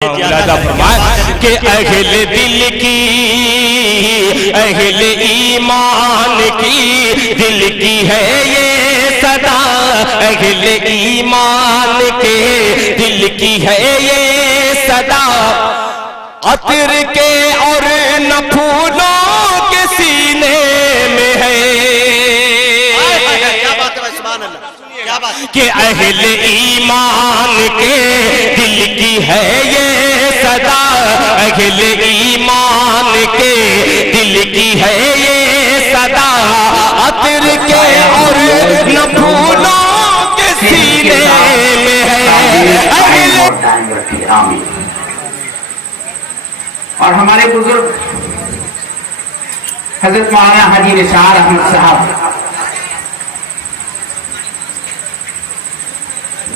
کہ اہل دل کی اہل ایمان کی دل کی ہے یہ صدا، اہل ایمان کے دل کی ہے یہ صدا، عطر کے اور نہ پھولوں کے سینے میں ہے کہ اہل ایمان کے دل کی ہے یہ صدا، اہل ایمان کے دل کی ہے یہ صدا، عطر کے اور نہ پھولوں کے سینے میں ہے۔ اور ہمارے بزرگ حضرت مولانا حاجی نثار احمد صاحب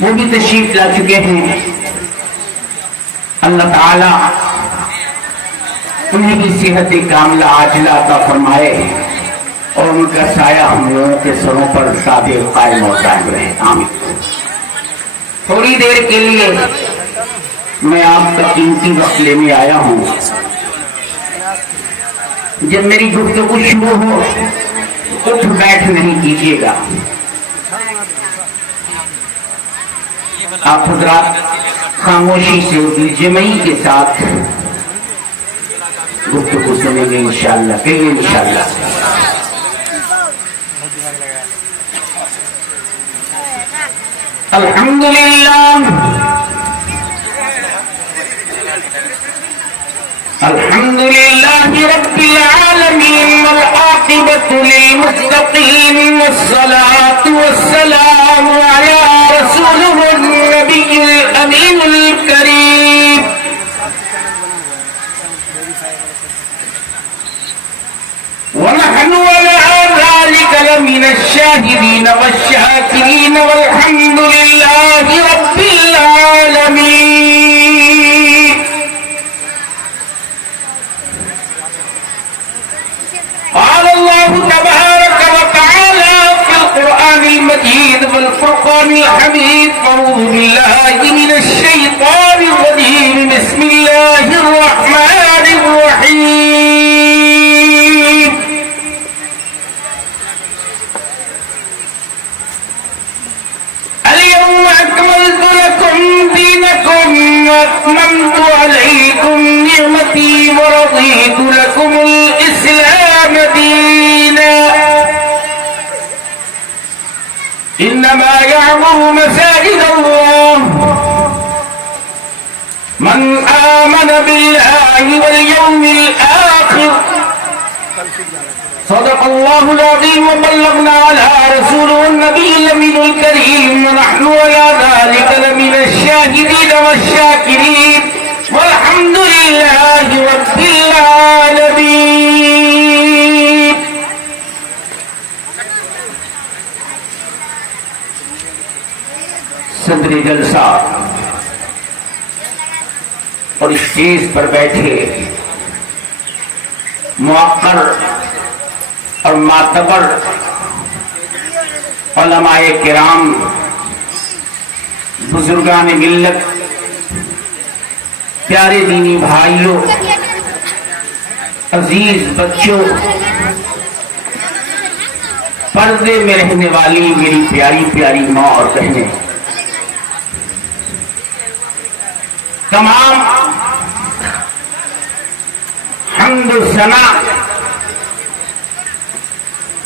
وہ بھی تشریف لا چکے ہیں، اللہ تعالی انہیں بھی صحت کاملہ عاجلہ عطا فرمائے اور ان کا سایہ ہم لوگوں کے سروں پر ثابت قائم اور دائم رہے، آمین۔ تھوڑی دیر کے لیے میں آپ کا قیمتی وقت لینے آیا ہوں، جب میری گفتگو شروع ہو اٹھ بیٹھ نہیں کیجیے گا، آپ حضرات خاموشی سے دلجمعی کے ساتھ گفتگو سنیں گے انشاءاللہ، کہیے انشاءاللہ۔ الحمدللہ الحمدللہ رب العالمین والعاقبۃ للمتقین والصلاة والسلام علی رسولہ النبی الامین الکریم ونحن على ذلك لمن الشاهدين والشاكرين والحمد لله رب العالمين۔ قال الله تبارك وتعالى في القرآن المجيد والفرقان الحميد، أعوذ بالله من الشيطان الرجيم، بسم الله الرحمن الرحيم۔ اليوم أكملت لكم دينكم وأتممت عليكم نعمتي ورضيت لكم الإسلام دينا، إنما يعمر مساجد الله من آمن بالله واليوم الآخر، صدق الله العظيم وبلغنا على رسوله النبي الأمين الكريم، ونحن على ذلك لمن الشاهدين والشاكرين والحمد لله رب العالمين۔ صدر جلسہ اور اسٹیج پر بیٹھے موقر اور معتبر علماء کرام، بزرگان ملت، پیارے دینی بھائیوں، عزیز بچوں، پردے میں رہنے والی میری پیاری پیاری ماں اور بہنیں، تمام حمد و ثنا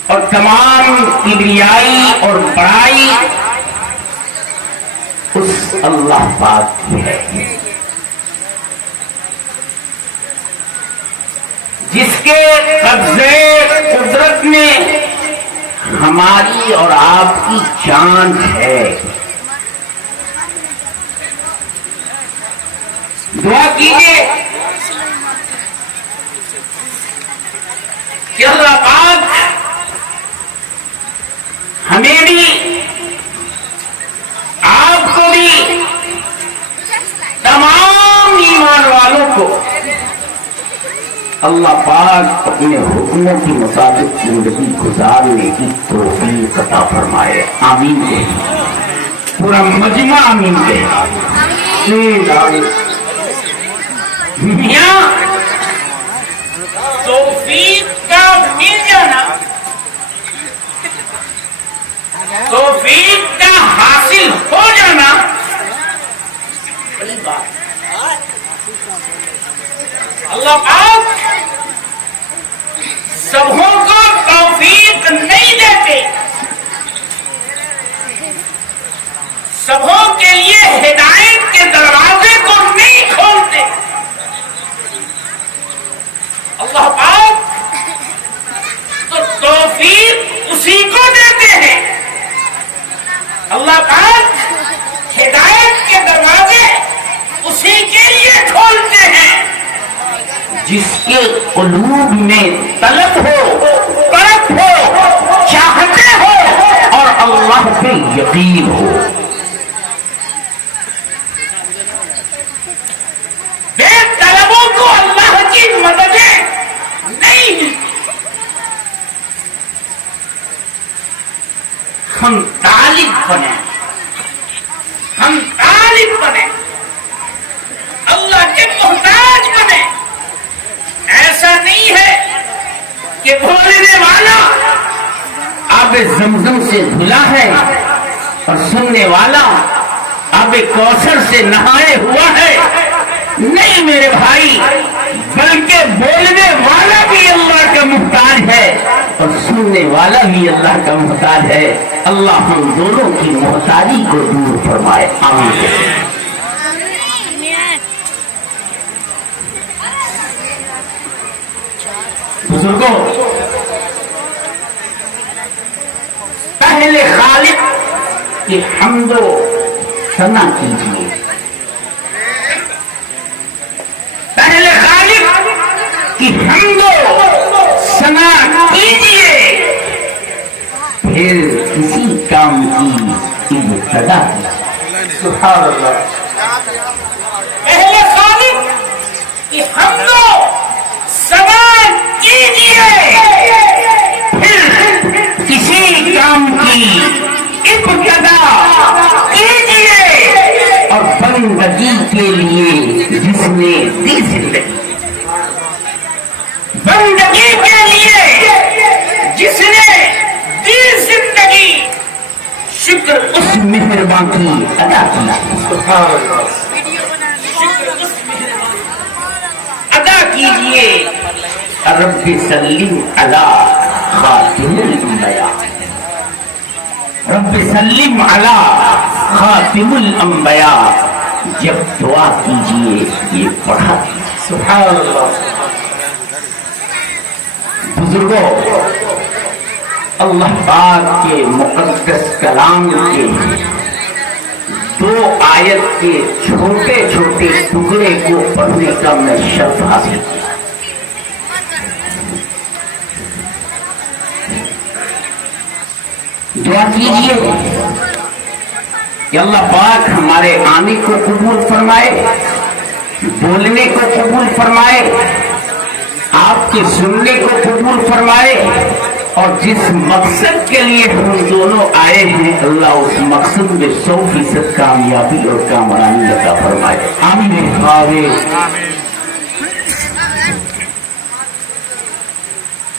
اور تمام کبریائی اور بڑائی اس اللہ پاک کی ہے جس کے قبضے قدرت میں ہماری اور آپ کی جان ہے۔ دعا کیجیے کہ اللہ پاک ہمیں بھی آپ کو بھی تمام ایمان والوں کو اللہ پاک اپنے حکموں کے مطابق زندگی گزارنے کی توفیق عطا فرمائے، آمین کہے، پورا مجمع آمین کہے۔ میاں توفیق کا مل جانا، توفیق کا حاصل ہو جانا بڑی بات۔ اللہ پاک سبوں کو توفیق نہیں دیتے، سبوں کے لیے ہدایت کے دروازے کو نہیں کھولتے۔ اللہ پاک تو توفیق اسی کو دیتے ہیں۔ اللہ پاک ہدایت کے دروازے اسی کے لیے کھولتے ہیں جس کے قلوب میں طلب ہو، طلب ہو، چاہتے ہو اور اللہ پہ یقین ہو۔ بے طلبوں کو اللہ کی مددیں نہیں ملتی۔ ہم طالب بنے، ہم طالب بنے، اللہ کے محتاج بنے۔ ایسا نہیں ہے کہ بولنے والا آب زمزم سے دھلا ہے اور سننے والا آب کوثر سے نہائے ہوا ہے۔ نہیں میرے بھائی، بلکہ بولنے والا بھی اللہ کا محتاج ہے اور سننے والا بھی اللہ کا محتاج ہے۔ اللہ ہم دونوں کی محتاجی کو دور فرمائے، آمین۔ بزرگوں، پہلے خالق کی حمد و ثنا کیجیے، پہلے خالق کی حمد و ثنا کیجیے، پھر کسی کام کی ابتدا کیجیے۔ سبحان اللہ۔ پہلے خالق کی حمد و ثنا کیجیے، پھر کسی کام کی ابتدا کیجیے، اور بندگی کے لیے جس نے دی زندگی، بندگی کے لیے جس نے دی زندگی، شکر اس مہربان کی ادا کیا، ادا کیجیے۔ رب سلم علی خاتم الانبیاء، رب سلم علی خاتم الانبیاء، جب دعا کیجیے یہ پڑھا۔ سبحان اللہ۔ بزرگوں، اللہ پاک کے مقدس کلام کے 2 آیت کے چھوٹے چھوٹے ٹکڑے کو پڑھنے کا میں شرف حاصل کیا۔ دعا کیجیے کہ اللہ پاک ہمارے آنے کو قبول فرمائے، بولنے کو قبول فرمائے، آپ کے سننے کو قبول فرمائے، اور جس مقصد کے لیے ہم دونوں آئے ہیں اللہ اس مقصد میں 100% کامیابی اور کامرانی عطا فرمائے، آمین۔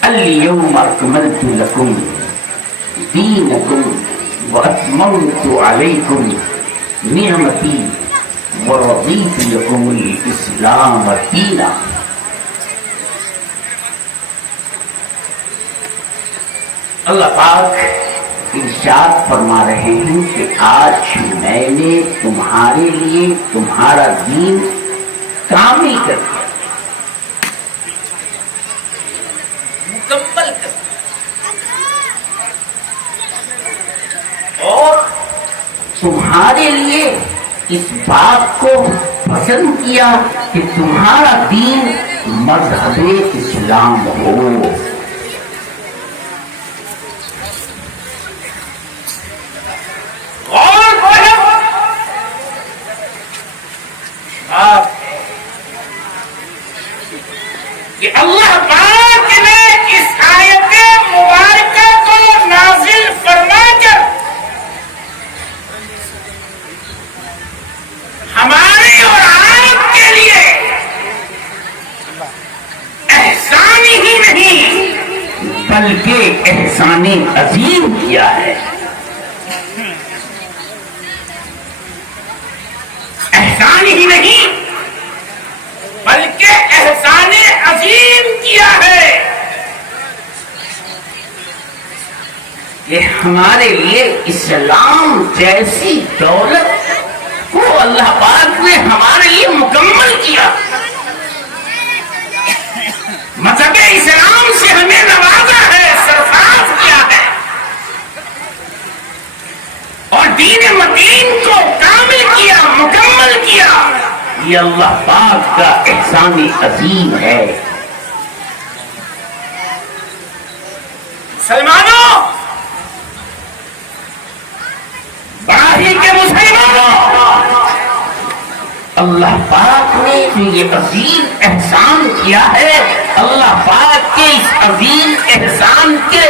اليوم اکملت لکم دینکم واتممت علیکم نعمتی ورضیت لکم الاسلام دینا۔ اللہ پاک ارشاد فرما رہے ہیں کہ آج میں نے تمہارے لیے تمہارا دین کامل کر دیا، مکمل کر دیا، اور تمہارے لیے اس بات کو پسند کیا کہ تمہارا دین مذہب اسلام ہو۔ کہ اللہ پاک نے اس آیت مبارکہ کو نازل فرما کر ہمارے اور آپ کے لیے احسان عظیم کیا ہے. احسان ہی نہیں بلکہ احسان عظیم کیا ہے کہ ہمارے لیے اسلام جیسی دولت کو اللہ پاک نے ہمارے لیے مکمل کیا. مذہب اسلام سے ہمیں نوازا ہے، سرفراز کیا ہے، اور دین متین کو کامل کیا، مکمل کیا. یہ اللہ پاک کا احسان عظیم ہے. مسلمانوں، بڑا ہی کے مسلمانوں، اللہ پاک نے جو یہ عظیم احسان کیا ہے، اللہ پاک کے اس عظیم احسان کے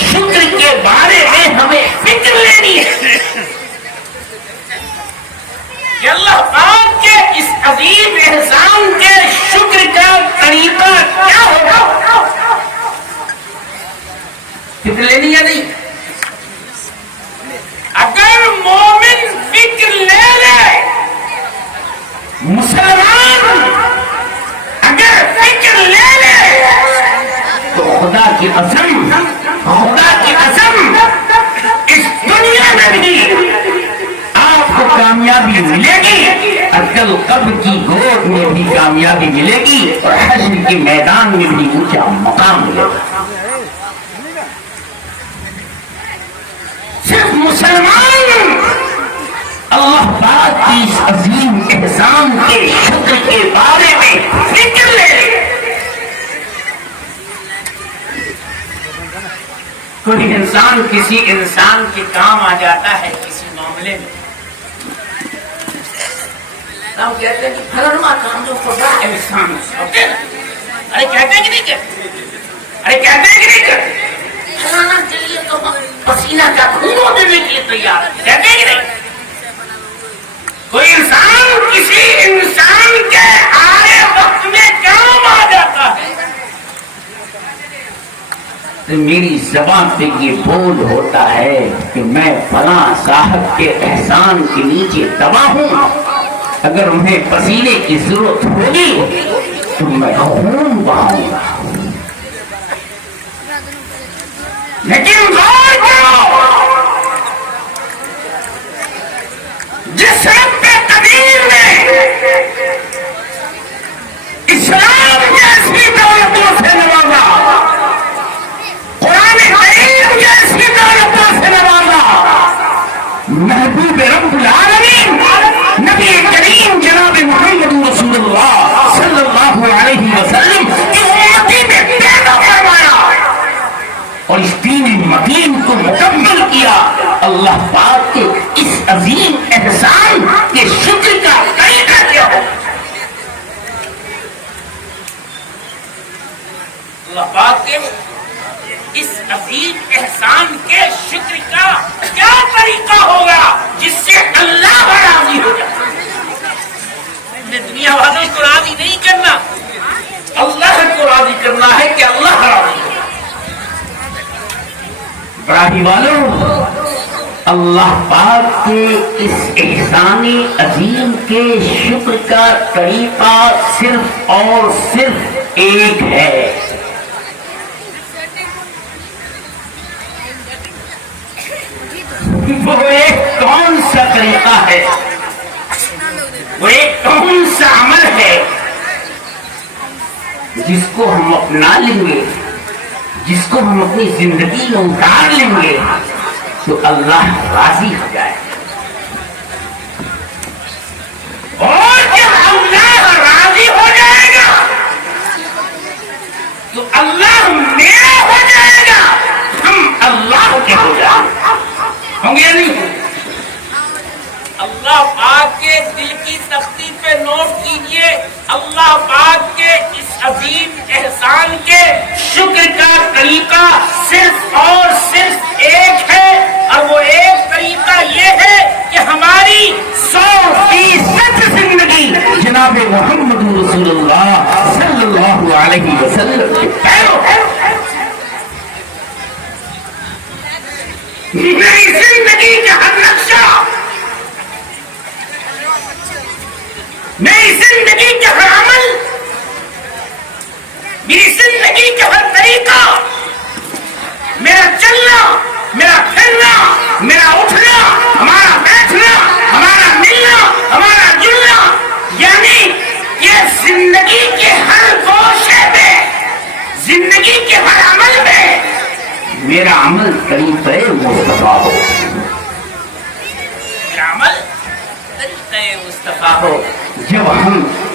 شکر کے بارے میں ہمیں فکر لینی ہے کہ اللہ پاک کے اس عظیم احسان کے شکر کا طریقہ کیا ہوگا. فکر لینی ہے نہیں. اگر مومن فکر لے لے، مسلمان اگر فکر لے لے، تو خدا کی قسم، خدا کی قسم، اس دنیا میں بھی آپ کو کامیابی ملے گی، اکل قبر کی گود میں بھی کامیابی ملے گی، اور حشر کے میدان میں بھی اونچا مقام ملے گا. صرف مسلمان اللہ پاک کی اس عظیم احسان کے شکر کے بارے میں فکر لے. کوئی انسان کسی انسان کے کام آ جاتا ہے کسی معاملے میں، ہم کہتے ہیں کہ فلاں کام جو خدا احسان ہے. ارے کہتے ہیں کہ نہیں کہتے؟ ارے کہتے ہیں کہ نہیں کہتے؟ فلاں کے لیے تو پسینہ کا خون دینے کے لیے تیار ہے. کہتے ہیں کہ نہیں؟ کوئی انسان کسی انسان کے آئے وقت میں کام آ جاتا ہے، تو میری زبان پہ یہ بول ہوتا ہے کہ میں فلاں صاحب کے احسان کے نیچے دبا ہوں، اگر انہیں پسینے کی ضرورت ہوگی تو میں خون بہاؤں گا. لیکن غور کرو، جس رب قدیر نے اسلام جیسی دولتوں سے نوازا، قرآن کریم جیسی دولتوں سے نوازا، محبوب رب العالمین نبی کریم جناب محمد رسول اللہ صلی اللہ علیہ وسلم کی امتی میں پیدا فرمایا اور اس دین متین کو مکمل کیا. اللہ پاک کے اس عظیم احسان کے شکر کا طریقہ کیا ہو. اللہ پاک کے اس عظیم احسان کے شکر کا کیا طریقہ ہوگا جس سے اللہ راضی ہو جائے. دنیا والوں کو راضی نہیں کرنا، اللہ کو راضی کرنا ہے کہ اللہ راضی ہو. براہی والوں، اللہ پاک کے اس احسان عظیم کے شکر کا طریقہ صرف اور صرف ایک ہے. وہ ایک کون سا طریقہ ہے، وہ ایک کون سا عمل ہے جس کو ہم اپنا لیں گے، جس کو ہم اپنی زندگی میں اتار لیں گے تو اللہ راضی ہو جائے. اور جب اللہ راضی ہو جائے گا تو اللہ میرا ہو جائے گا، ہم اللہ کے ہو جائیں گے. ہوں گے نہیں؟ اللہ پاک کے دل کی تختی پہ نوٹ کیجئے، اللہ پاک کے اس عظیم احسان کے شکر کا طریقہ صرف اور صرف ایک ہے، اور وہ ایک طریقہ یہ ہے کہ ہماری 100% زندگی جناب محمد رسول اللہ صلی اللہ علیہ وسلم کے پیروں ہے. میری زندگی کا ہر نقشہ، میری زندگی کا ہر عمل، میری زندگی کا ہر طریقہ، میرا چلنا، میرا پھرنا، میرا اٹھنا، ہمارا بیٹھنا، ہمارا ملنا، ہمارا جلنا، یعنی یہ زندگی کے ہر گوشے میں، زندگی کے ہر عمل میں میرا عمل طریقہ مصطفیٰ ہو، میرا عمل طریقہ مصطفیٰ ہو۔ جب ہم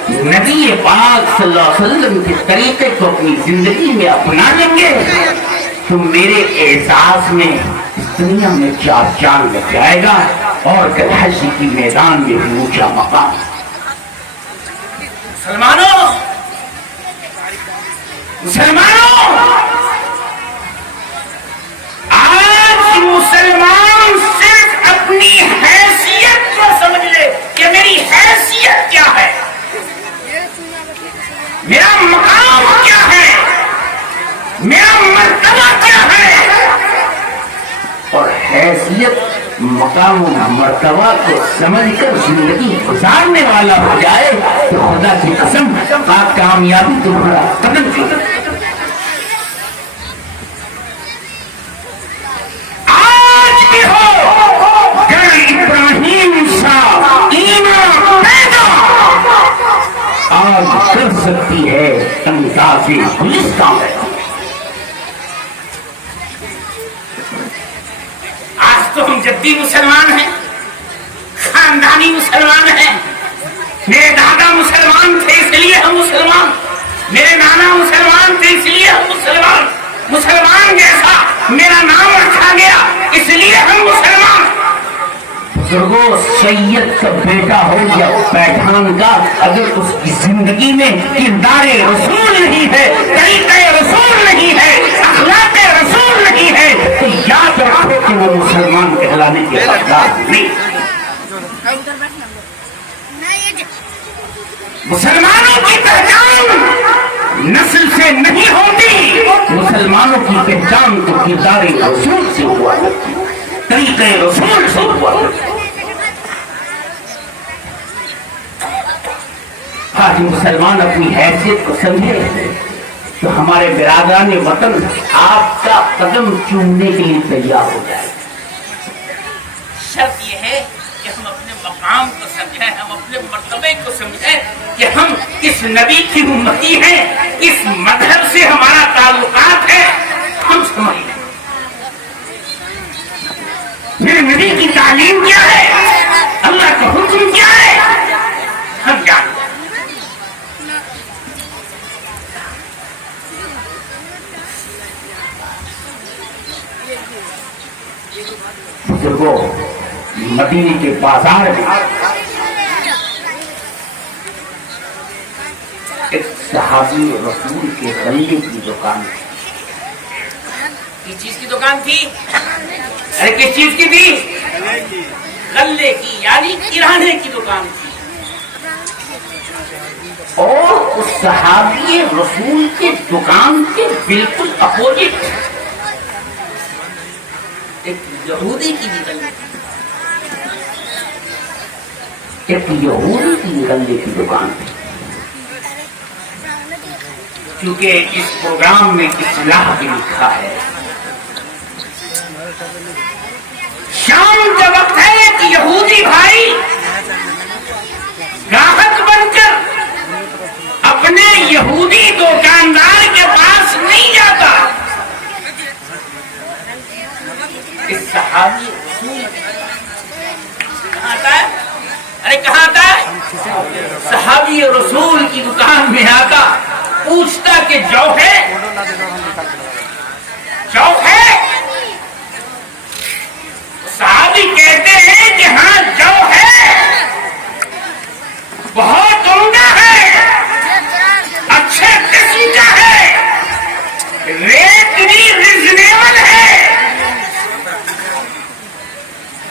نبی پاک صلی اللہ علیہ وسلم کے طریقے کو اپنی زندگی میں اپنا لیں گے تو میرے احساس میں اس دنیا میں چار چاند لگ جائے گا اور کل حشر کی میدان میں بھی اونچا مقام۔ مسلمانوں، آج مسلمان صرف اپنی حیثیت کو سمجھ لے کہ میری حیثیت کیا ہے، میرا مقام کیا ہے، میرا مرتبہ کیا ہے، اور حیثیت مقام و مرتبہ کو سمجھ کر زندگی گزارنے والا ہو جائے تو خدا کی قسم آپ کامیابی تمہارا قدم چلے۔ آج بھی ہو گر ابراہیم سا ایمان پیدا، آج کر سکتی ہے انداز گلستان ہے۔ تو ہم جدی مسلمان ہیں، خاندانی مسلمان ہیں، میرے دادا مسلمان تھے اس لیے ہم مسلمان، میرے نانا مسلمان تھے اس لیے ہم مسلمان، مسلمان جیسا میرا نام رکھا گیا اس لیے ہم مسلمان۔ بزرگوں، سید کا بیٹا ہو یا پیٹھان کا، اگر اس کی زندگی میں کردار رسول نہیں ہے، طریقہ رسول نہیں ہے، اخلاق رسول نہیں ہے تو یاد رکھو کہ وہ مسلمان کہلانے کے حقدار نہیں۔ مسلمانوں کی پہچان نسل سے نہیں ہوتی، مسلمانوں کی پہچان تو کردار رسول سے ہوا کرتی، طریقہ رسول سے ہوا کرتی۔ آج مسلمان اپنی حیثیت کو سمجھے تو ہمارے برادران وطن آپ کا قدم چومنے کے لیے تیار ہو جائے۔ شرط یہ ہے کہ ہم اپنے مقام کو سمجھیں، ہم اپنے مرتبے کو سمجھیں کہ ہم کس نبی کی امتی ہیں، کس مذہب سے ہمارا تعلقات ہے، ہم سمجھیں میرے نبی کی تعلیم کیا ہے، اللہ کا حکم کیا ہے، ہم جانتے ہیں۔ بزرگوں، مدینے کے بازار میں ایک صحابی رسول کے غلے کی دکان تھی۔ کس چیز کی دکان تھی؟ ارے کس چیز کی تھی؟ غلے کی، یعنی کرانے کی دکان تھی۔ اور اس صحابی رسول کے دکان کے بالکل اپوزٹ ایک یہودی کی غلے، ایک یہودی کی غلے کی دکان تھی۔ کیونکہ اس پروگرام میں اصلاح بھی لکھا ہے، شام کا وقت ہے کہ یہودی بھائی گاہک بن کر اپنے یہودی دکاندار کے پاس نہیں جاتا۔ اس صحابی رسول کہاں آتا ہے؟ ارے کہاں آتا ہے؟ صحابی رسول کی دکان میں آتا، پوچھتا کہ جو ہے، جو ہے؟ صحابی کہتے ہیں کہ ہاں جو ہے، بہت عمدہ ہے، اچھے قسم کا ہے، ریٹ بھی ریزنیبل ہے،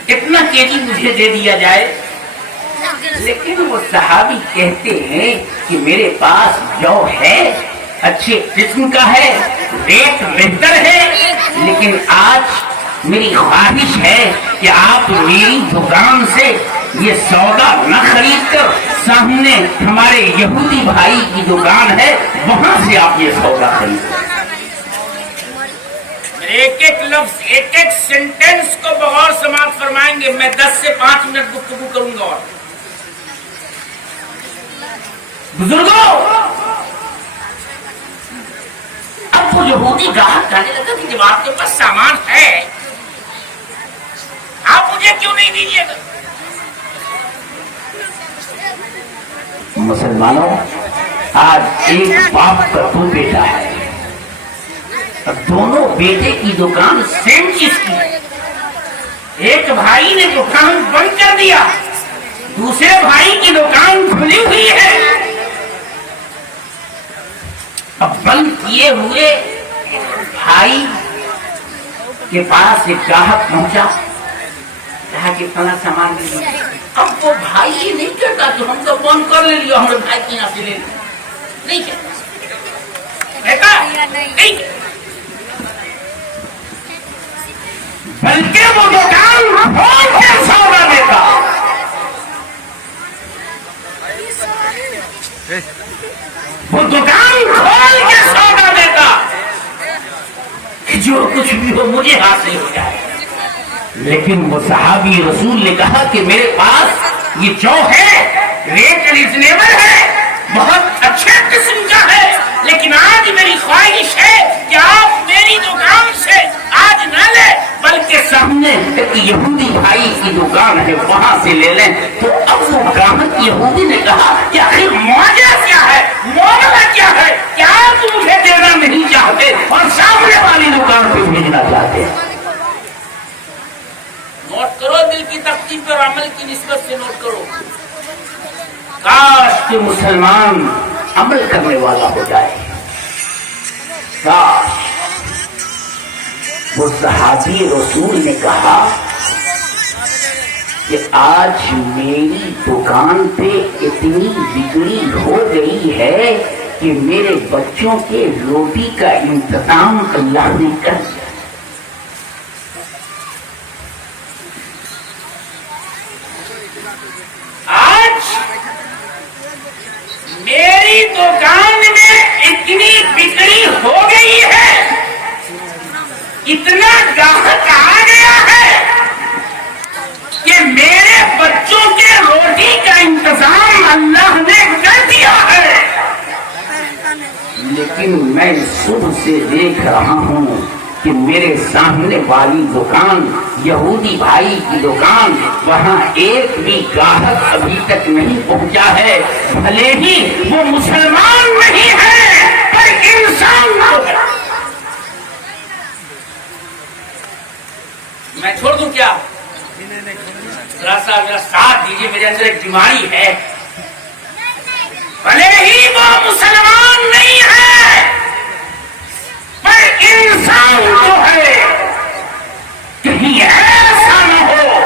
اتنا کیجی مجھے دے دیا جائے۔ لیکن وہ صحابی کہتے ہیں کہ میرے پاس جو ہے اچھے قسم کا ہے، ریٹ بہتر ہے، لیکن آج میری خواہش ہے کہ آپ میری دکان سے یہ سودا نہ خرید کر سامنے ہمارے یہودی بھائی کی دکان ہے وہاں سے آپ یہ سودا خرید. ایک ایک لفظ ایک ایک سینٹینس کو بغور سماعت فرمائیں گے. میں 10 سے 5 منٹ گفتگو کروں گا. اور بزرگوں اب وہ یہودی گاہک کہنے لگا کہ جب آپ کے پاس سامان ہے آپ مجھے کیوں نہیں دیجیے گا؟ مسلمانوں آج ایک باپ کا دو بیٹا ہے. دونوں بیٹے کی دکان سیم چیز کی ہے. ایک بھائی نے دکان بند کر دیا, دوسرے بھائی کی دکان کھلی ہوئی ہے. اب بند کیے ہوئے بھائی کے پاس ایک گاہک پہنچا, کہا کہ فلاں سامان لے لو. اب وہ بھائی یہ نہیں کہتا کہ ہم تو فون کر لے لیا, ہمارے بھائی کے یہاں سے لے لیا. نہیں کہتا, نہیں بلکہ وہ دکان کھول کے سودا دیتا. وہ دکان کھول کے سودا دیتا کہ جو کچھ بھی ہو مجھے حاصل ہو جائے. لیکن وہ صحابی رسول نے کہا کہ میرے پاس یہ جو ہے ریٹ ریزنیبل ہے, بہت اچھے قسم کا ہے, لیکن آج میری خواہش ہے کہ آپ میری دکان سے آج نہ لیں بلکہ سامنے ایک یہودی بھائی کی دکان ہے وہاں سے لے لیں. تو اب وہ گاہک یہودی نے کہا کہ آخر معاملہ کیا ہے, معاملہ کیا ہے, کیا آپ مجھے دینا نہیں چاہتے اور سامنے والی دکان پہ بھیجنا چاہتے ہیں؟ نوٹ کرو, دل کی تقسیم پر عمل کی نسبت سے نوٹ کرو. کاش کہ مسلمان عمل کرنے والا ہو جائے. کاش. وہ صحابی رسول نے کہا کہ آج میری دکان پہ اتنی بگڑی ہو گئی ہے کہ میرے بچوں کے روٹی کا انتظام اللہ نے کر دیا. میری دکان میں اتنی بکری ہو گئی ہے, اتنا گاہک آ گیا ہے کہ میرے بچوں کے روٹی کا انتظام اللہ نے کر دیا ہے. لیکن میں صبح سے دیکھ رہا ہوں کہ میرے سامنے والی دکان یہودی بھائی کی دکان وہاں ایک بھی گاہک ابھی تک نہیں پہنچا ہے. بھلے ہی وہ مسلمان نہیں ہے پر انسان ہو گیا. میں چھوڑ دوں کیا؟ ذرا ساتھ دیجیے, میرے اندر ایک بیماری ہے. بھلے ہی وہ مسلمان نہیں ہے پر انسان جو ہے. کہیں ایسا نہ ہو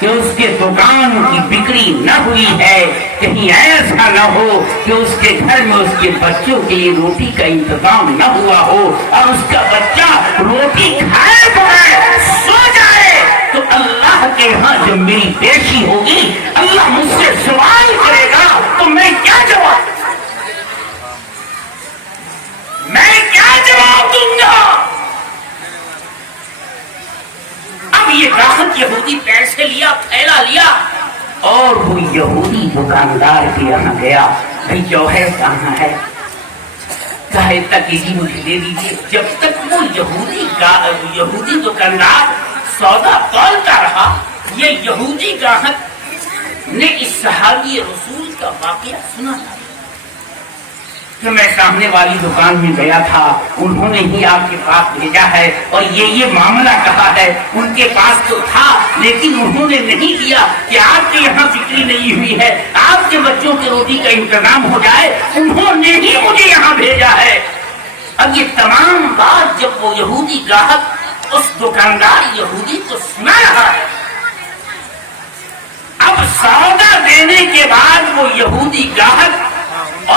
کہ اس کے دکان کی بکری نہ ہوئی ہے, کہیں ایسا نہ ہو کہ اس کے گھر میں اس کے بچوں کے لیے روٹی کا انتظام نہ ہوا ہو اور اس کا بچہ روٹی کھائے بغیر سو جائے تو اللہ کے ہاں جب میری پیشی ہوگی اللہ مجھ سے سوال کرے گا تو میں کیا جواب دوں گا؟ اب یہ گاہک یہودی پیسے لیا, تھیلا لیا اور وہ یہودی دکاندار کے یہاں گیا. بھائی جوہر کہاں ہے؟ کہے تک جی مجھے دے دیجیے. جب تک وہ یہودی دکاندار سودا تولتا رہا, یہ یہودی گاہک نے اس صحابی رسول کا واقعہ سنا تھا کہ میں سامنے والی دکان میں گیا تھا, انہوں نے ہی آپ کے پاس بھیجا ہے اور یہ معاملہ کہا ہے. ان کے پاس تو تھا لیکن انہوں نے نہیں دیا کہ آپ کے یہاں بکری نہیں ہوئی ہے, آپ کے بچوں کی روٹی کا انتظام ہو جائے, انہوں نے ہی مجھے یہاں بھیجا ہے. اب یہ تمام بات جب وہ یہودی گاہک اس دکاندار یہودی کو سنا رہا ہے, اب سودا دینے کے بعد وہ یہودی گاہک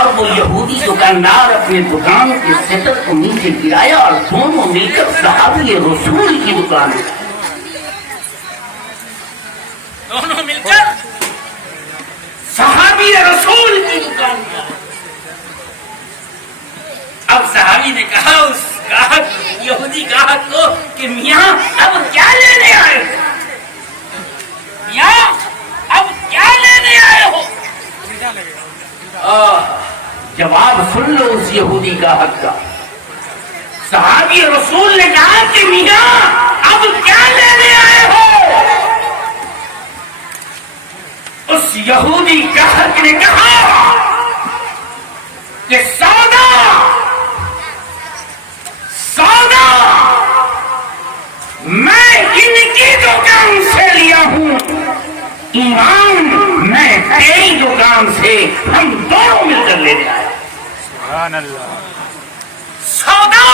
اور وہ یہودی دکاندار اپنے دکان کے شٹر کو نیچے گرایا اور دونوں مل کر صحابی رسول کی دکان میں دونوں مل کر صحابی رسول کی دکان میں اب صحابی نے کہا اس گاہک یہودی گاہک کو کہ میاں اب کیا لینے آئے ہو؟ میاں اب کیا لینے آئے ہو؟ جواب سن لو اس یہودی گاہک کا. صحابی رسول نے کہا کہ میاں اب کیا لینے آئے ہو؟ اس یہودی گاہک نے کہا کہ سودا میں ان کی دکان سے لیا ہوں، ایمان میں تیری دکان سے، ہم دونوں مل کر لینے آئے. سبحان اللہ. سودا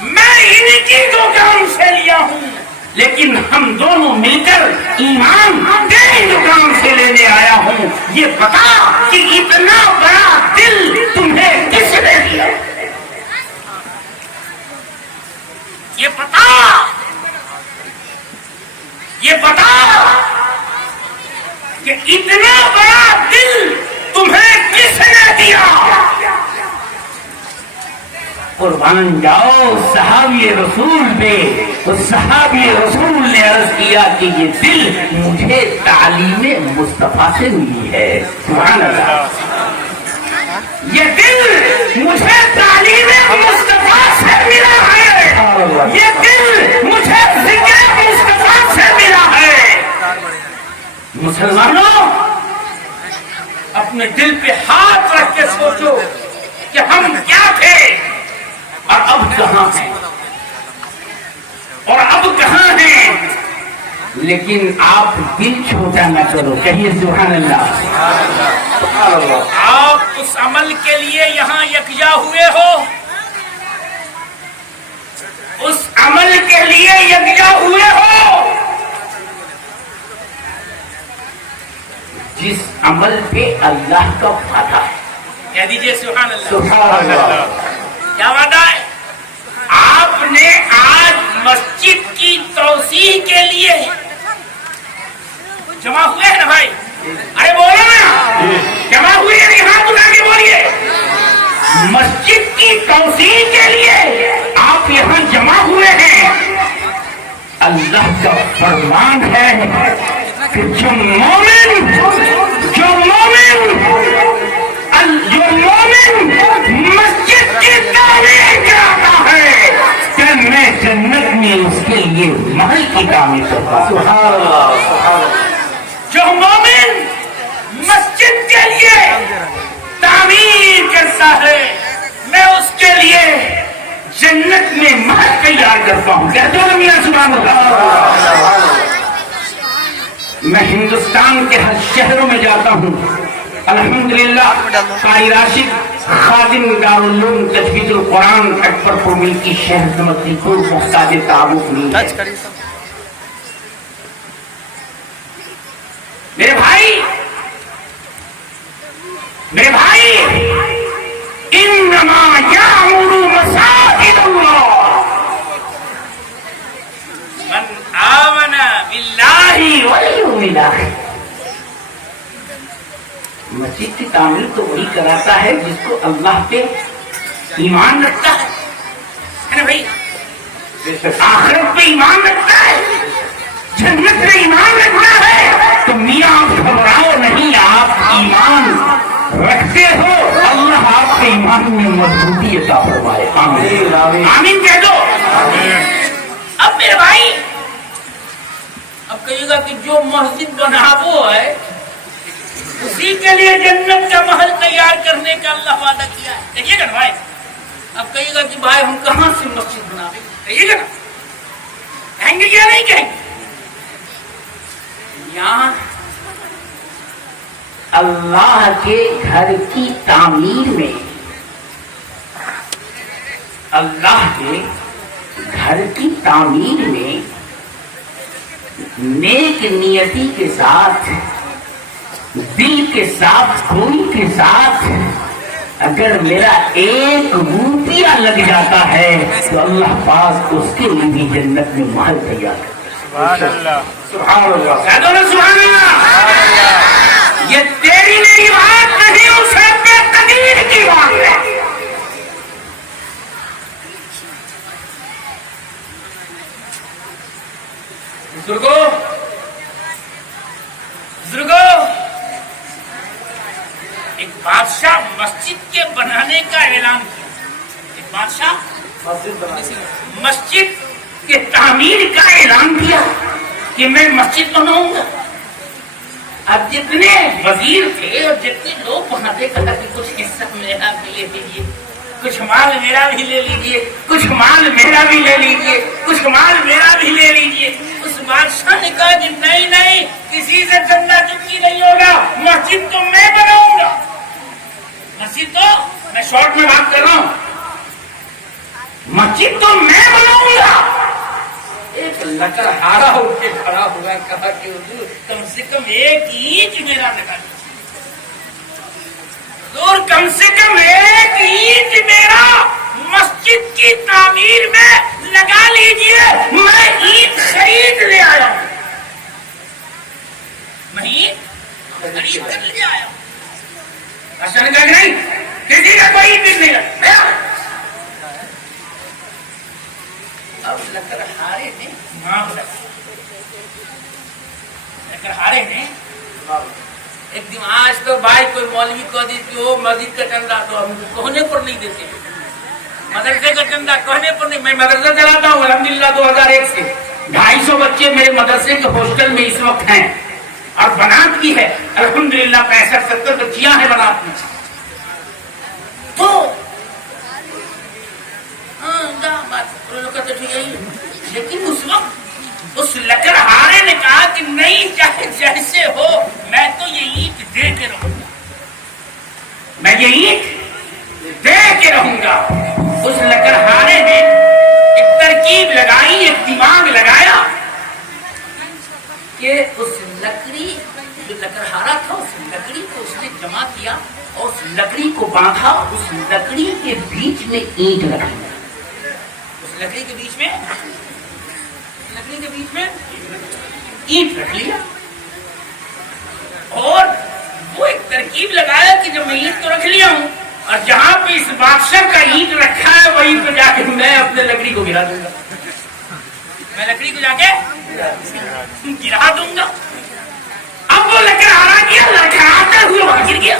میں ان کی دکان سے لیا ہوں لیکن ہم دونوں مل کر ایمان تیری دکان سے لینے آیا ہوں. یہ بتا کہ اتنا بڑا دل تمہیں کس نے دیا؟ یہ بتا کہ اتنا بڑا دل تمہیں کس نے دیا؟ قربان جاؤ صحابی رسول پہ. اس صحابی رسول نے عرض کیا کہ یہ دل مجھے تعلیم مصطفیٰ سے ملی ہے. سبحان اللہ. یہ دل مجھے تعلیم مصطفیٰ سے ملا ہے. یہ دل مجھے ذکر مصطفیٰ سے ملا ہے. مسلمانوں اپنے دل پہ ہاتھ رکھ کے سوچو کہ ہم کیا تھے اور اب کہاں ہیں، اور اب کہاں ہیں. لیکن آپ دل چھوٹا نہ کرو. کہیے سبحان اللہ. آپ اس عمل کے لیے یہاں یکجا ہوئے ہو، اس عمل کے لیے یکجا ہوئے ہو جس عمل پہ اللہ کا وعدہ ہے. کہہ دیجئے سبحان اللہ. سبحان اللہ. کیا وعدہ ہے؟ آپ نے آج مسجد کی توسیع کے لیے جمع ہوئے ہیں نا بھائی؟ ارے بولو نا، جمع ہوئے ہیں؟ ہاتھ اٹھا کے بولیے. مسجد کی توسیع کے لیے آپ یہاں جمع ہوئے ہیں. اللہ کا فرمان ہے کہ جو مومن مسجد کی تعمیر کراتا ہے کہ میں جنت میں اس کے لیے محل کی تعمیر کرتا ہوں. سبحان اللہ. جو مومن مسجد کے لیے تعمیر کرتا ہے میں اس کے لیے جنت میں محل تیار کرتا ہوں. کہتے ہو میاں سبحان اللہ. میں ہندوستان کے ہر شہروں میں جاتا ہوں. الحمدللہ قاری راشد خادم دارالعلوم تجوید القرآن اکبر پور ملکی شہر سمتی پور محتاج تعارف نہیں ہے. میرے بھائی انما یعمر مساجد اللہ من آمن باللہ والیوم الآخر. مسجد کی تعمیر تو وہی کراتا ہے جس کو اللہ پہ ایمان رکھتا ہے نا بھائی. آخرت پہ ایمان رکھتا ہے, جنت پہ ایمان رکھتا ہے. تو میاں آپ گھبراؤ نہیں, آپ ایمان رکھتے ہو, اللہ آپ کے ایمان میں مضبوطی عطا فرمائے. آمین آمین کہہ دو. اب میرے بھائی اب کہیے گا کہ جو مسجد بنا وہ ہے اسی کے لیے جنت کا محل تیار کرنے کا اللہ وعدہ کیا ہے. کہیے گا نا بھائی. اب کہیے گا کہ بھائی ہم کہاں سے مسجد بنا دیں, کہیے گا نا, کہیں گے یا نہیں کہیں گے؟ یہاں اللہ کے گھر کی تعمیر میں, اللہ کے گھر کی تعمیر میں نیک نیتی کے ساتھ دل کے ساتھ کوئی کے ساتھ اگر میرا 1 روپیہ لگ جاتا ہے تو اللہ پاک اس کے لیے بھی جنت میں محل تیار کرتا ہے۔ سبحان اللہ، سبحان اللہ، کہہ دو نا سبحان اللہ۔ یہ تیری میری بات نہیں، اس رب قدیر کی بات ہے۔ بزرگوں ایک بادشاہ مسجد کے بنانے کا اعلان کیا۔ ایک بادشاہ مسجد کے تعمیر کا اعلان کیا کہ میں مسجد بناؤں گا۔ اب جتنے وزیر تھے اور جتنے لوگ وہاں تھے کہا کہ کچھ حصہ میرا بھی لے لیجیے، کچھ مال میرا بھی لے لیجیے، کچھ مال میرا بھی لے لیجیے، کچھ مال میرا بھی لے لیجیے۔ اس بادشاہ نے کہا کہ نہیں نہیں، کسی سے چندہ چکی نہیں ہوگا، مسجد تو میں بناؤں گا۔ مسجد تو میں شارٹ میں بات کر رہا ہوں، مسجد تو میں بناؤں گا۔ ایک لکڑہارا اٹھ کے کھڑا ہوا، کہا کہ حضور کم سے کم 1 اینٹ میرا لگا دیجیے، حضور کم سے کم 1 اینٹ میرا مسجد کی تعمیر میں لگا لیجیے، میں اینٹ خرید لے آیا ہوں، میں اینٹ خرید کر لے آیا ہوں۔ اصل کا نہیں، کسی کا کوئی اینٹ نہیں لگا۔ اب لکڑہارے نے مانگ لگا، لکڑہارے نے ایک دن آج تو بھائی کوئی مولوی کو دی کہ وہ مسجد کا چندہ تو ہم کہنے پر نہیں دیتے، مدرسے کا چندہ کہنے پر نہیں۔ میں مدرسہ چلاتا ہوں الحمدللہ 2001 سے، 250 بچے میرے مدرسے کے ہاسٹل میں اس وقت ہیں، اور بنات کی ہے الحمدللہ 65-70 بچیاں ہیں بنات میں۔ تو لیکن اس وقت اس لکڑہارے نے کہا کہ نہیں، چاہے جیسے ہو میں تو یہ اینٹ دے کے رہوں گا، میں یہ اینٹ دے کے رہوں گا۔ اس لکڑہارے نے ایک ترکیب لگائی، ایک دماغ لگایا کہ اس لکڑی جو لکڑہارا تھا اس لکڑی کو اس نے جمع کیا اور اس لکڑی کو باندھا، اس لکڑی کے بیچ میں اینٹ رکھی، اس لکڑی کے بیچ میں اینٹ رکھ لیا، اور وہ ایک ترکیب لگایا کہ جب میں اینٹ تو رکھ لیا ہوں اور جہاں پہ اس بادشاہ کا اینٹ رکھا ہے وہیں پہ جا کے میں اپنے لکڑی کو گرا دوں گا، میں لکڑی کو جا کے گرا دوں گا۔ اب وہ لکڑہارا گیا، لڑکھڑاتا ہوا وہاں گر گیا۔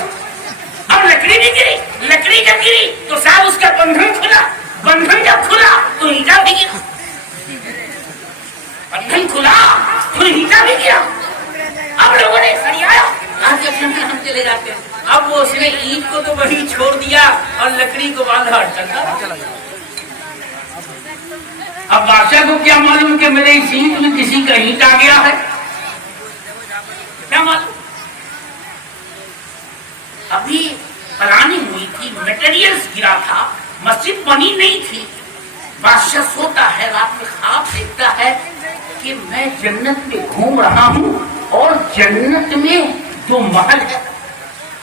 اب لکڑی بھی گری، لکڑی جب گری تو صاحب اس کا بندھن کھلا، بندھن جب کھلا تو اینٹا بھی گرا، بندھن کھلا تو اینٹا بھی گرا۔ اب لوگوں نے سریایا، ہم چلے جاتے ہیں۔ اب وہ اس نے اینٹ کو تو وہیں چھوڑ دیا اور لکڑی کو باندھا اور چلا۔ اب بادشاہ کو کیا معلوم کہ میرے اس اینٹ میں کسی کا اینٹ آ گیا ہے، کیا معلوم؟ ابھی پلاننگ ہوئی تھی، میٹیریلز گرا تھا، مسجد بنی نہیں تھی۔ بادشاہ سوتا ہے، رات میں خواب دیکھتا ہے کہ میں جنت میں گھوم رہا ہوں اور جنت میں 2 محل ہے،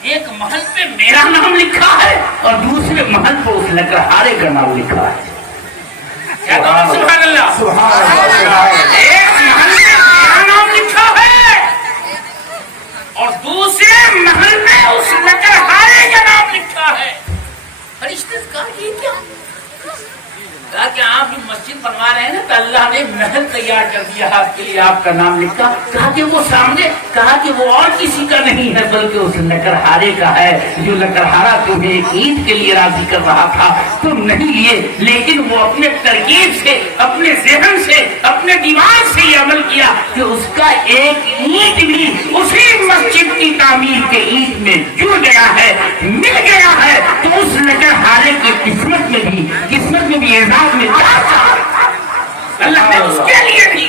ایک محل پہ میرا نام لکھا ہے اور دوسرے محل پہ اس لکڑہارے کا نام لکھا ہے۔ سبحان اللہ، سبحان اللہ، ایک محل میں میرا نام لکھا ہے اور دوسرے محل میں اس لکڑہارے کا نام لکھا ہے۔ فرشتے نے کہا یہ کیا؟ کہا کہ آپ جو مسجد بنوا رہے ہیں نا تو اللہ نے محل تیار کر دیا آپ کے لیے، آپ کا نام لکھا۔ کہا کہ وہ سامنے، کہا کہ وہ اور کسی کا نہیں ہے بلکہ اس لکڑہارے کا ہے، جو لکڑہارا تمہیں ایک اینٹ کے لیے راضی کر رہا تھا، تم نہیں لیے، لیکن وہ اپنے ترکیب سے، اپنے ذہن سے، اپنے دماغ سے یہ عمل کیا کہ اس کا ایک اینٹ بھی اسی مسجد کی تعمیر کے اینٹ میں جڑ گیا ہے، مل گیا ہے۔ تو اس لکڑہارے کی قسمت میں بھی اعزاز میں اللہ نے اس کے لیے بھی۔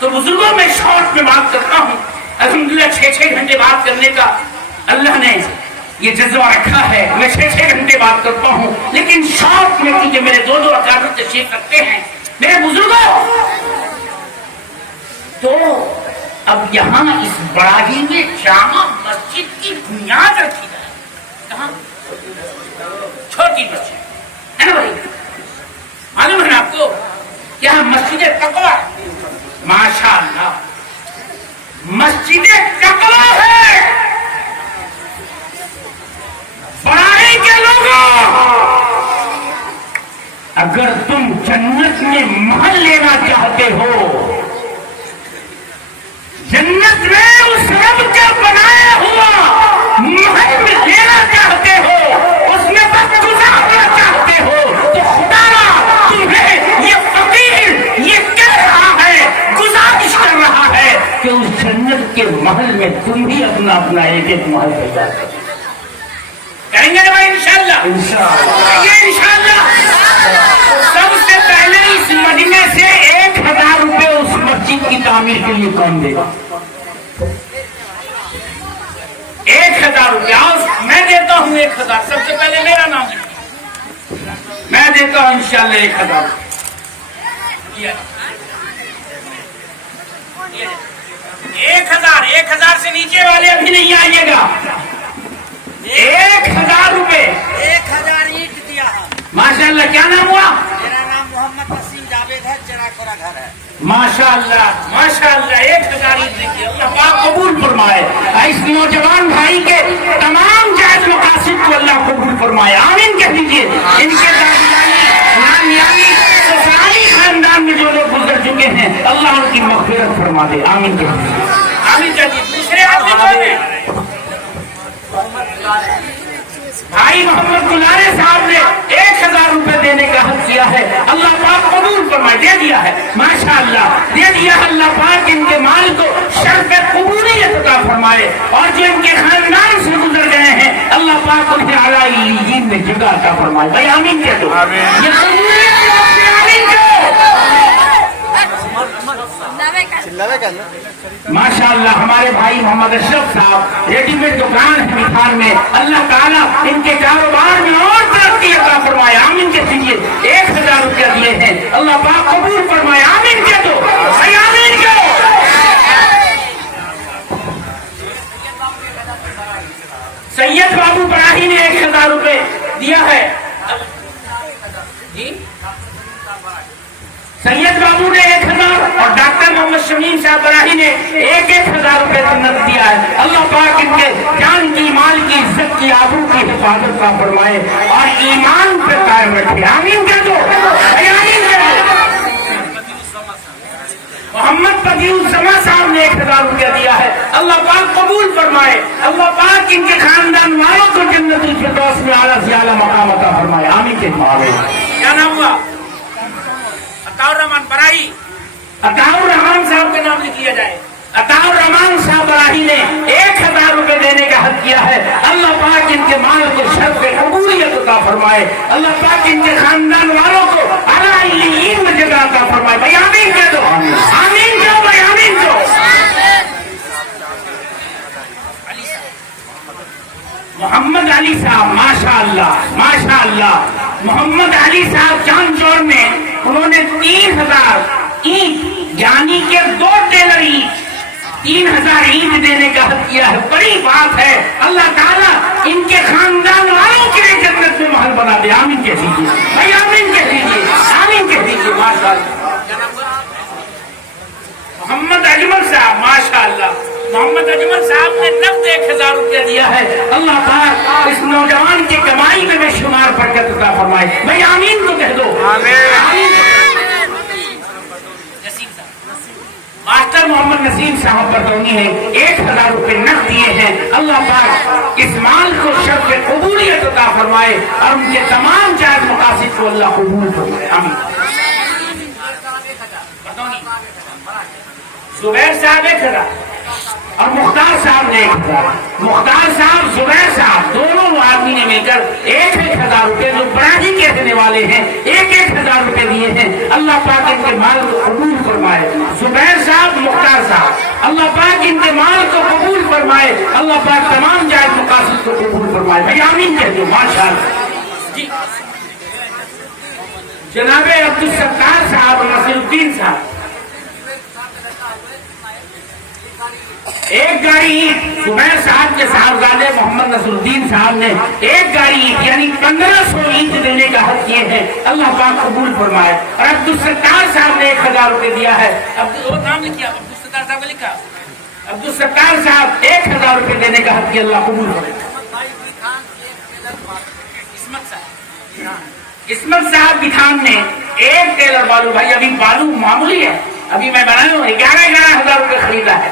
تو بزرگوں میں شارٹ میں بات کرتا ہوں، الحمدللہ 6 گھنٹے بات کرنے کا اللہ نے یہ جذبہ رکھا ہے، میں 6 گھنٹے بات کرتا ہوں، لیکن شارٹ میں کیونکہ میرے 2 اکابر تشریف رکھتے ہیں میرے بزرگوں۔ تو اب یہاں اس بڑاہی میں جامع مسجد کی بنیاد رکھی جائے. کہاں؟ چھوٹی مسجد ہے نا بھائی؟ معلوم ہے نا آپ کو کیا مسجد تقویٰ؟ ماشاء اللہ مسجد تقویٰ ہے. بڑائی کے لوگوں، اگر تم جنت میں محل لینا چاہتے ہو، جنت میں اس رب کا بنایا ہوا محل میں لینا چاہتے ہو، اس میں بس گزارنا چاہتے ہو، تو خدا تمہیں یہ فقیر یہ کہہ رہا ہے، گزارش کر رہا ہے کہ اس جنت کے محل میں تم بھی اپنا اپنا ایک ایک محل پیدا کرو. کریں گے نا بھائی انشاءاللہ؟ انشاءاللہ. سب سے پہلے اس مدینے سے 1000 روپے اس مسجد کی تعمیر کے لیے کون دے گا؟ 1000 روپیہ میں دیتا ہوں. 1000 سب سے پہلے میرا نام ہے، میں دیتا ہوں انشاءاللہ 1000. 1000 سے نیچے والے ابھی نہیں آئیے گا. 1000 روپے. 1000 اینٹ دیا ہے. ماشاء اللہ. کیا نام ہوا؟ میرا نام محمد نسیم جاوید ہے، چراکورا گھر ہے. ماشاء اللہ ماشاء اللہ. 1000 اینٹ دیکھیے. اللہ پاک قبول فرمائے. اس نوجوان بھائی کے تمام جائز مقاصد کو اللہ قبول فرمائے. آمین کہہ دیجیے. ان کے نامیانی سسرالی خاندان میں جو لوگ گزر چکے ہیں اللہ ان کی مغفرت فرما دے. آمین کہہ دیجیے. آمین کہہ دیجیے. دوسرے آدمی کون ہیں؟ بھائی محمد گلارے صاحب نے 1000 روپے دینے کا حق کیا ہے. اللہ پاک قبول فرمائے. دے دیا ہے ماشاء اللہ. دے دیا. اللہ پاک ان کے مال کو شرف قبولیت عطا فرمائے، اور جو ان کے خاندان سے گزر گئے ہیں اللہ پاک انہیں اعلیٰ علیین میں جگہ عطا فرمائے. بھائی آمین کہہ دو. یہ قبولیت کے وقت میں آمین کہو. ماشاء اللہ. ہمارے بھائی محمد اشرف صاحب ریڈی میڈ دکان ہے مٹھان میں. اللہ تعالیٰ ان کے کاروبار میں اور ترقی عطا فرمائے. آمین کہہ دیجیے. 1000 روپیہ دیے ہیں. اللہ پاک قبول فرمائے. آمین کہہ دو. آمین کہو. سید بابو براہی نے 1000 روپے دیا ہے. جی سید بابو نے 1000 اور ڈاکٹر محمد شمیم صاحب براہی نے 1000 روپے سنت دیا ہے. اللہ پاک ان کے جان کی، مال کی، عزت کی، آبرو کی حفاظت کا فرمائے اور ایمان پہ قائم رکھے. آمین کہہ دو. آمین کہہ دو. محمد بدیع السما صاحب نے 1000 روپیہ دیا ہے. اللہ پاک قبول فرمائے. اللہ پاک ان کے خاندان والوں کو جنت الفردوس میں اعلیٰ سے اعلیٰ مقام عطا فرمائے. آمین کہہ دو. کیا نام ہوا؟ عطاء الرحمان براہی. عطاء الرحمان صاحب کا نام لکھ لیا جائے. عطاء الرحمان صاحب براہی نے 1000 روپے دینے کا حق کیا ہے. اللہ پاک ان کے مال کو شرف قبولیت عطا فرمائے. اللہ پاک ان کے خاندان والوں کو اعلیٰ علیین میں جگہ عطا فرمائے. بھائی آمین کہہ دو. آمین کہو بھائی. آمین کہو. محمد علی صاحب ماشاء اللہ ماشاء اللہ. محمد علی صاحب چاند چور میں انہوں نے 3000 اینٹ یعنی کہ 2 ٹیلر اینٹ 3000 اینٹ دینے کا حق کیا ہے. بڑی بات ہے. اللہ تعالیٰ ان کے خاندان والوں کے لیے جنت میں محل بنا دے. آمین کہہ دیجیے بھائی. آمین کہہ دیجیے. آمین کہہ دیجیے. ماشاء اللہ. محمد اجمل صاحب ماشاء اللہ. محمد اجمل صاحب نے نقد 1000 روپیہ دیا ہے. اللہ پاک اس نوجوان کی کمائی میں شمار برکت عطا فرمائے. بھائی آمین تو کہہ دو. آمین. ماسٹر محمد نسیم صاحب بردونی نے 1000 روپے نقد دیے ہیں. اللہ پاک اس مال کو شرف قبولیت عطا فرمائے اور ان کے تمام جائز مقاصد کو اللہ قبول فرمائے. آمین. زبیر صاحب 1000 اور مختار صاحب نے 1000. مختار صاحب زبیر صاحب دونوں آدمی نے مل کر 1000 روپے جو براہی کے رہنے والے ہیں 1000 روپے دیے ہیں. اللہ پاک ان کے مال کو قبول فرمائے. زبیر صاحب مختار صاحب اللہ پاک ان کے مال کو قبول فرمائے. اللہ پاک تمام جائز مقاصد کو قبول فرمائے. بھائی آمین کہہ دو. ماشاء اللہ. جی جناب عبدالستار صاحب اور نصیر الدین صاحب ایک گاڑی اینٹ زبیر صاحب کے صاحبزادے محمد نصر الدین صاحب نے ایک گاڑی اینٹ یعنی 1500 اینٹ دینے کا حق کیے ہیں، اللہ پاک قبول فرمائے۔ اور عبدالستار صاحب نے 1000 روپے دیا ہے، وہ نام لکھیا عبدالستار صاحب نے لکھا، عبدالستار صاحب 1000 روپے دینے کا حق کیا، اللہ قبول فرمائے۔ عصمت صاحب بٹھان نے ایک ٹیلر بالو، بھائی ابھی بالو معمولی ہے، ابھی میں بنایا ہوں 11,000 روپے خریدا ہے،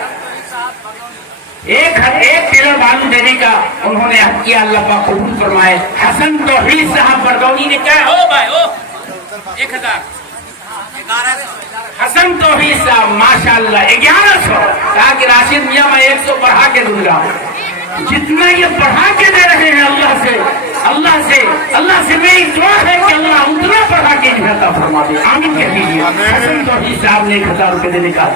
ایک ٹیلر بالو دینے کا انہوں نے حق کیا، اللہ پاک قبول فرمائے۔ حسن توحید صاحب بردونی نے کیا ہو بھائی ہو 1000 حسن توحید صاحب ماشاءاللہ 1100، کہا کہ راشد میاں میں 100 بڑھا کے دوں گا، جتنا یہ بڑھا کے دے رہے ہیں اللہ سے میری دعا ہے کہ اللہ اتنا بڑھا کے انہیں عطا فرما دے، آمین کہہ دیجیے۔ حسن توحید صاحب نے 1000 روپے دینے کا،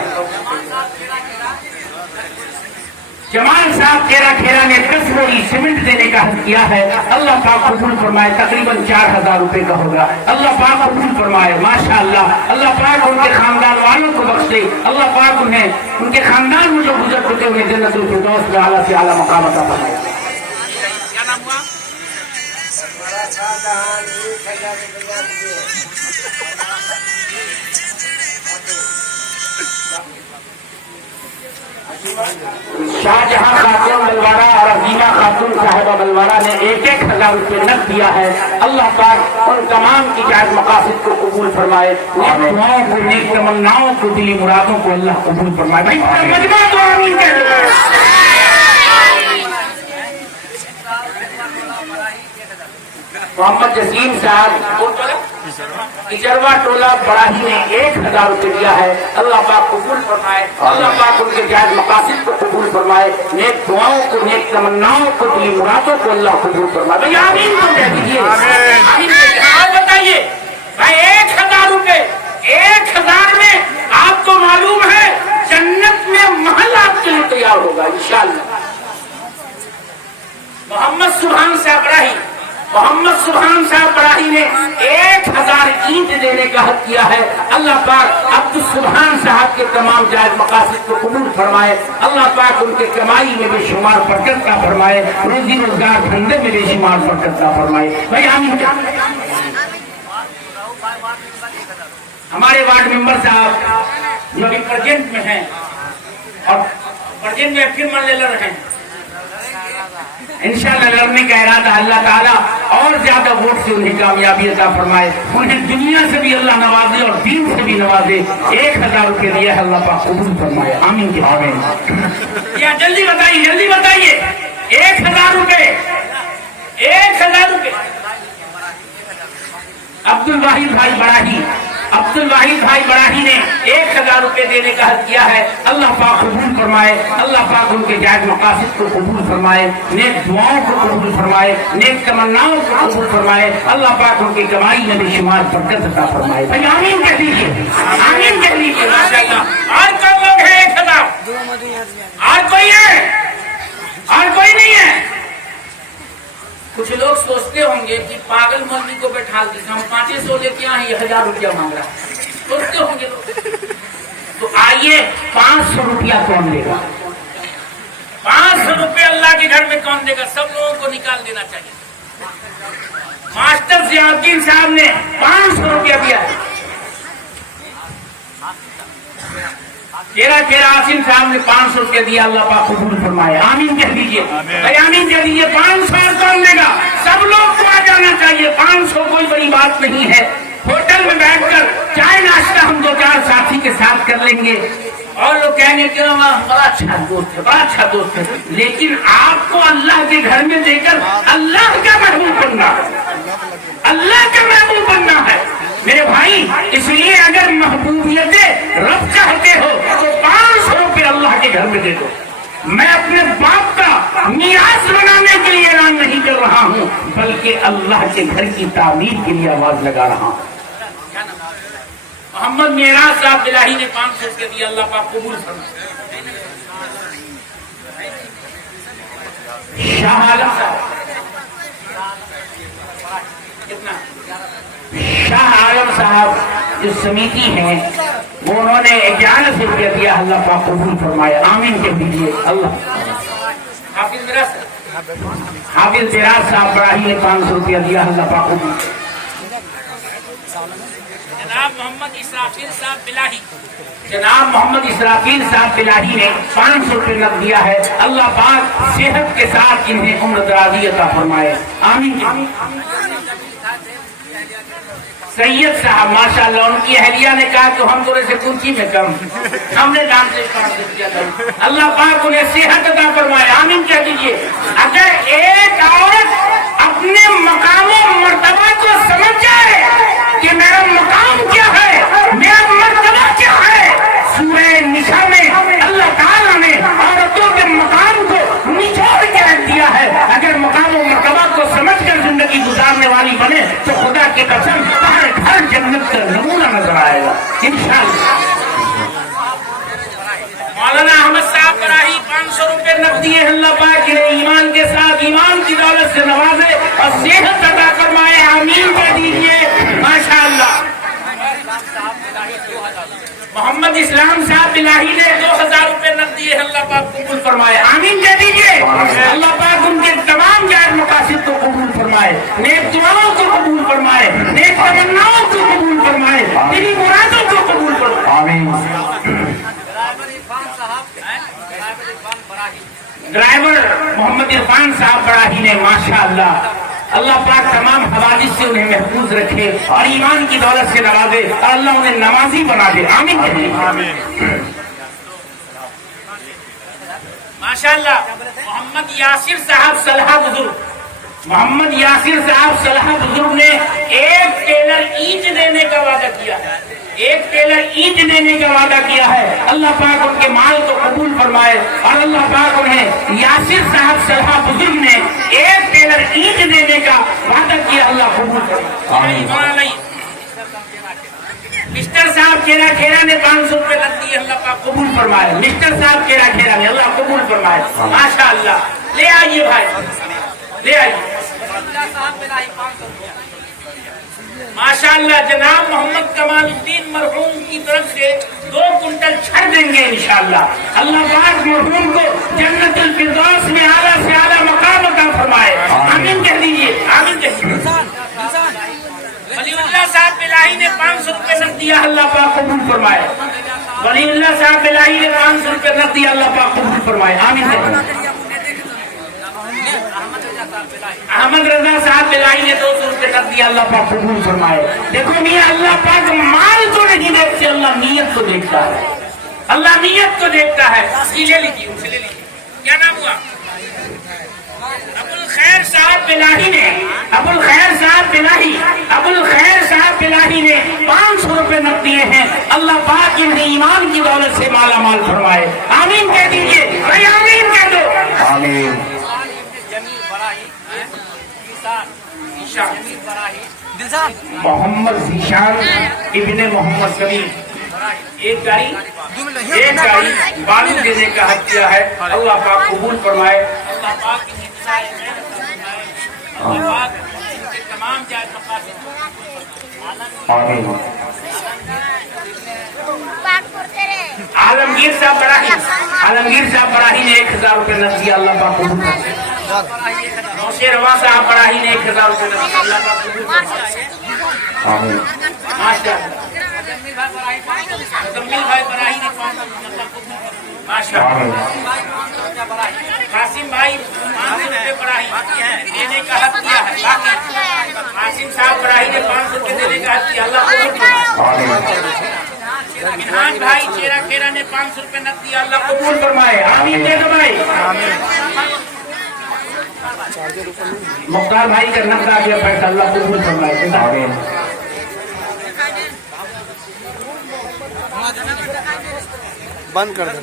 جمال صاحب کھیرا نے 10 بوری سیمنٹ دینے کا حق کیا ہے، اللہ پاک قبول فرمائے، تقریباً 4000 روپے کا ہوگا، اللہ پاک قبول فرمائے ماشاءاللہ، اللہ پاک ان کے خاندان والوں کو بخش دے، اللہ پاک انہیں ان کے خاندان میں جو گزر چکے ہوئے جنت الفردوس میں اعلیٰ سے اعلیٰ مقام عطا فرمائے۔ کیا نام ہوا؟ شاہ جہاں خاتون بلوارا اور عظیمہ خاتون صاحبہ بلوارا نے 1000 روپے نقد دیا ہے، اللہ پاک ان تمام کی جائز مقاصد کو قبول فرمائے، نیک دعاؤں کو، نیک تمناؤں کو، دلی مرادوں کو اللہ قبول فرمائے۔ بھائی مجمع تو آمین کہہ دو۔ محمد جسیم صاحب اجروا ٹولہ بڑاہی نے 1000 روپے دیا ہے، اللہ پاک قبول فرمائے، اللہ پاک ان کے جائز مقاصد کو قبول فرمائے، نیک دعاؤں کو، نیک تمناؤں کو، دلی مرادوں کو اللہ قبول فرمائے۔ بھائی آمین تو کہہ دیجیے۔ آپ بتائیے بھائی 1000 روپے 1000 میں آپ کو معلوم ہے جنت میں محل آپ کے لیے تیار ہوگا انشاءاللہ۔ محمد سبحان صاحب براہی نے 1000 اینٹ دینے کا حق کیا ہے، اللہ پاک عبد السبحان صاحب کے تمام جائز مقاصد کو قبول فرمائے، اللہ پاک ان کے کمائی میں بے شمار برکت عطا فرمائے، روزی روزگار دھندے میں بے شمار برکت عطا فرمائے۔ بھائی آمین۔ ہمارے وارڈ ممبر صاحب جو ابھی پرجنٹ میں ہیں اور پرجنٹ میں پھر من لے لڑ رہے ہیں، انشاءاللہ لڑنے کا ارادہ، اللہ تعالیٰ اور زیادہ ووٹ سے انہیں کامیابی عطا فرمائے، انہیں دنیا سے بھی اللہ نوازے اور دین سے بھی نوازے۔ 1000 روپے دیا ہے، اللہ پاک قبول فرمائے، آمین کی آمین۔ جلدی بتائیے 1000 روپے 1000 روپے عبد الواحد بھائی بڑاہی نے 1000 روپے دینے کا حق کیا ہے، اللہ پاک قبول فرمائے، اللہ پاک ان کے جائز مقاصد کو قبول فرمائے، نیک دعاؤں کو قبول فرمائے، نیک تمناؤں کو قبول فرمائے، اللہ پاک ان کی کمائی میں بے شمار برکت عطا فرمائے۔ بھائی آمین کہہ دیجیے، آمین کہہ دیجیے۔ اور کون لوگ ہیں 1000؟ اور کوئی نہیں ہے؟ کچھ لوگ سوچتے ہوں گے کہ پاگل مولوی کو بیٹھا دی، ہم 500 لے کے آئے، 1000 روپیہ مانگ رہا ہے، سوچتے ہوں گے لوگ۔ تو آئیے 500 روپیہ کون دے گا؟ 500 روپے اللہ کے گھر میں کون دے گا؟ سب لوگوں کو نکال دینا چاہیے۔ ماسٹر ضیاء الدین صاحب نے 500 روپیہ دیا ہے، عاصم صاحب نے 500 روپیہ دیا، اللہ پاک قبول فرمائے، آمین کہہ دیجیے۔ بھائی آمین کہہ دیجیے۔ 500 کون دے گا؟ سب لوگ کو آ جانا چاہیے، 500 کوئی بڑی بات نہیں ہے، ہوٹل میں بیٹھ کر چائے ناشتہ ہم 2-4 ساتھی کے ساتھ کر لیں گے اور لوگ کہیں گے کہ بڑا اچھا دوست ہے، لیکن آپ کو اللہ کے گھر میں دے کر اللہ کا محبوب بننا ہے میرے بھائی۔ اس لیے اگر محبوبیت رب چاہتے ہو تو 500 روپے اللہ کے گھر میں دے دو۔ میں اپنے باپ کا میراث بنانے کے لیے اعلان نہیں کر رہا ہوں، بلکہ اللہ کے گھر کی تعمیر کے لیے آواز لگا رہا ہوں۔ محمد معراج صاحب بلاہی نے 500 روپے دیا، اللہ پاک قبول فرمائے۔ شاہ عالم صاحب، شاہ عالم صاحب جو سمیتی ہیں وہ انہوں نے 1100 روپیہ دیا، اللہ پاک قبول فرمائے، آمین کہہ دیجیے۔ اللہ حافظ دراز صاحب بڑاہی نے 500 روپیہ دیا، اللہ پاک قبول۔ جناب محمد اسرافیل صاحب بلاہی، جناب محمد اسرافیل صاحب بلاہی نے 500 روپے نقد دیا ہے، اللہ پاک صحت کے ساتھ انہیں عمر درازی عطا فرمائے، آمین۔ سید صاحب ماشاءاللہ، ان کی اہلیہ نے کہا کہ ہم تھوڑے سے کنچی میں کم، ہم نے دام سے کیا تھا، اللہ پاک انہیں صحت عطا فرمائے، آمین کہہ دیجیے۔ اگر ایک عورت اپنے مقام و مرتبہ کو سمجھ جائے کہ میرا مقام کیا ہے، میرا مرتبہ کیا ہے، سورہ نساء میں اللہ تعالیٰ نے عورتوں کے مقام کو نچوڑ کے رکھ دیا ہے، اگر مقام و مرتبہ کو سمجھ کر زندگی گزارنے والی بنے تو خدا کی قسم ہر جنت کا نمونہ نظر آئے گا انشاءاللہ۔ مولانا احمد صاحب براہی 500 روپے نقد دیے، اللہ پاک انہیں ایمان کے ساتھ ایمان کی دولت سے نوازے اور صحت عطا فرمائے، آمین کہہ دیجیے ماشاءاللہ۔ محمد اسلام صاحب بلاہی نے 2000 روپے نقد دیے، اللہ پاک قبول فرمائے، آمین کہہ دیجیے۔ اللہ پاک ان کے تمام جائز مقاصد کو قبول فرمائے، نیک دعاؤں کو قبول فرمائے، نیک تمناؤں کو قبول فرمائے، تیری مرادوں کو قبول فرمائے، آمین۔ ڈرائیور محمد عرفان صاحب بڑاہی نے ماشاءاللہ، اللہ پاک تمام حوادث سے انہیں محفوظ رکھے اور ایمان کی دولت سے نوازے اور اللہ انہیں نمازی بنا دے، آمین کہیے۔ ماشاءاللہ محمد یاسر صاحب صلحہ بزرگ، محمد یاسر صاحب صلحہ بزرگ نے ایک ٹیلر اینٹ دینے کا وعدہ کیا ہے، ایک ٹیلر اینٹ دینے کا وعدہ کیا ہے، اللہ پاک ان کے مال کو قبول فرمائے اور اللہ پاک انہیں یاسر صاحب صلحہ بزرگ نے ایک ٹیلر اینٹ دینے کا وعدہ کیا، اللہ قبول فرمائے۔ مسٹر صاحب کیرا کھیرا نے 500 روپے نقد دیے، اللہ پاک قبول فرمائے، مسٹر صاحب کیرا کھیرا نے اللہ قبول فرمائے، ماشاءاللہ۔ لے آئیے بھائی، لے آئیے ماشاءاللہ۔ جناب محمد کمال الدین مرحوم کی طرف سے 2 کنٹل چھڑ دیں گے انشاءاللہ، اللہ پاک مرحوم کو جنت الفردوس میں اعلیٰ سے اعلیٰ مقام عطا فرمائے، آمین کہہ دیجیے، آمین کہہ دیجیے۔ ولی اللہ صاحب بلاہی نے 500 روپے نقد دیا، اللہ پاک قبول فرمائے، ولی اللہ صاحب بلاہی نے 500 روپے نقد دیا، اللہ پاک قبول فرمائے، آمین کہہ دیجیے۔ احمد رضا صاحب بلائی نے 200 روپے نقد دیا، اللہ پاک قبول فرمائے۔ دیکھو میاں، اللہ پاک مال کو نہیں دیکھتے، اللہ نیت کو دیکھتا ہے، اللہ نیت کو دیکھتا ہے۔ لے لیجیے، اسے لے لیجیے، کیا نام ہوا؟ ابوالخیر صاحب بلاہی نے، ابوالخیر صاحب بلاہی نے 500 روپے نقد دیے ہیں، اللہ پاک انہیں ایمان کی دولت سے مالا مال فرمائے، آمین کہہ دیجیے بھائی، آمین کہہ دو، آمین۔ محمد ذیشان ابن محمد کبیر، ایک گاڑی بالو دینے کا حق کیا ہے، اللہ پاک قبول فرمائے، اللہ پاک تمام جائز مقاصد، آمین۔ عالمگیر صاحب بڑاہی نے 1000 روپے نقد دیا، اللہ پاک قبول فرمائے۔ نوشیر روا صاحب بڑاہی نے 1000 روپے نقد دیا، اللہ پاک قبول فرمائے، آمین۔ ماشاءاللہ۔ مزمل بھائی بڑاہی نے 500 ماشاءاللہ۔ قاسم بھائی 500 روپے بڑاہی دینے کا حق کیا ہے، قاسم صاحب بڑاہی نے 500 روپے دینے کا حق کیا، اللہ قبول فرمائے۔ منہاج بھائی چیرا کھیرا نے 500 روپے نقد دیا، اللہ قبول فرمائے، آمین دے دو بھائی۔ مختار بھائی کا نقد آ گیا پیسہ، اللہ قبول فرمائے، آمین۔ بند کر دیں۔